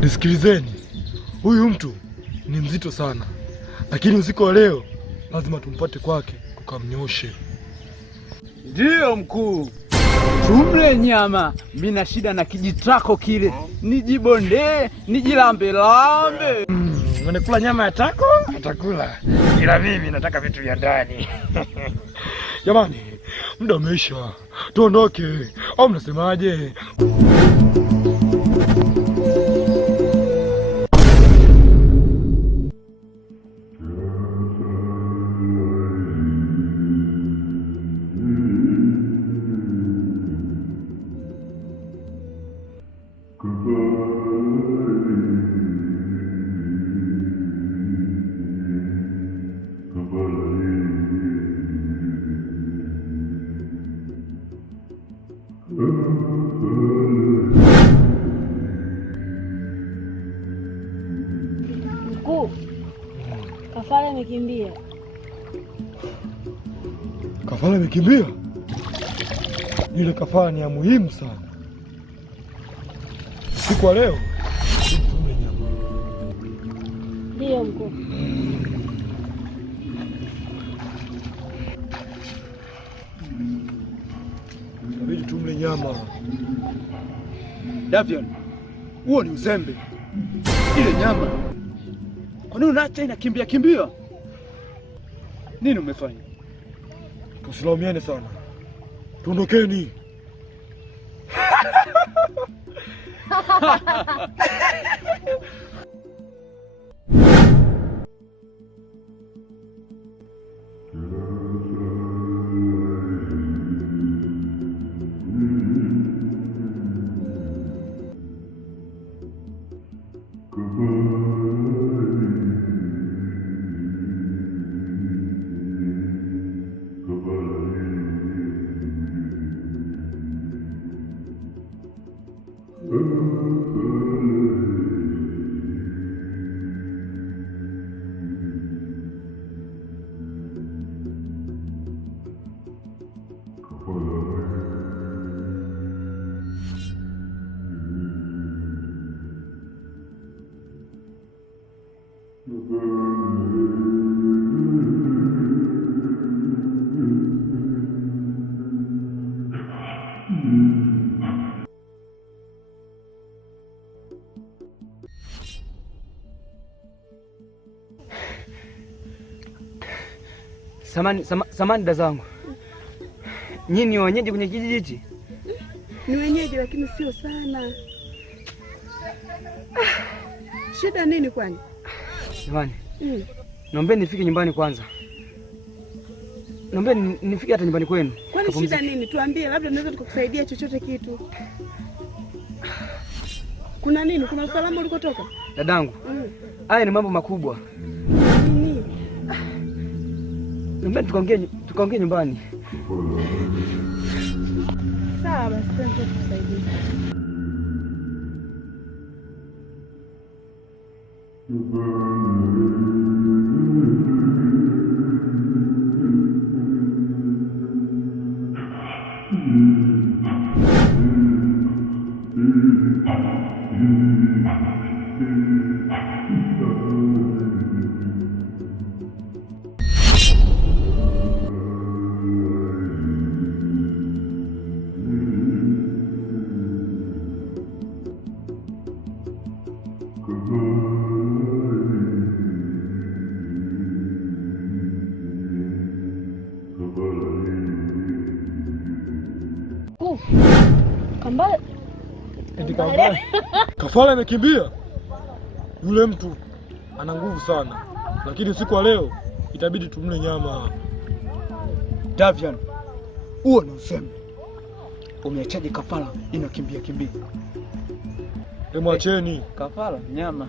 Nisikilizeni, huyu mtu ni mzito sana, lakini usiku wa leo lazima tumpate kwake tukamnyoshe. Ndiyo mkuu, tumle nyama. Mina shida na kijitako kile, nijibonde nijilambe. Unakula nyama ya tako? Atakula, ila mimi nataka vitu vya ndani. Jamani, muda umeisha, tuondoke au mnasemaje? Mkuu, kafara amekimbia. Kafara amekimbia? Ile kafara ni ya muhimu sana. Usiku wa leo tumle nyama. Ndiyo mkuu. Inabidi tumle nyama. Davian, huo ni uzembe. Ile nyama, kwa nini unaacha inakimbia? Nini umefanya? Tusilaumiane sana, tuondokeni. Samani dada zangu, nyinyi ni wenyeji kwenye kijiji hichi? Ni wenyeji lakini sio sana. Shida nini kwani? Jamani, naomba nifike nyumbani kwanza. Naomba nifike hata nyumbani kwenu. Kwani shida nini? Tuambie, labda tunaweza tukakusaidia chochote kitu. Kuna nini? Kuna usalama ulikotoka? Dadangu, haya ni mambo makubwa. Nini? Naomba tukaongee nyumbani. Sawa, basi tukusaidia. Kafara amekimbia. Yule mtu ana nguvu sana, lakini usiku wa leo itabidi tumle nyama. Davian, huo ni uzembe. Umeachaje kafara inakimbia? Mwacheni kafara nyama.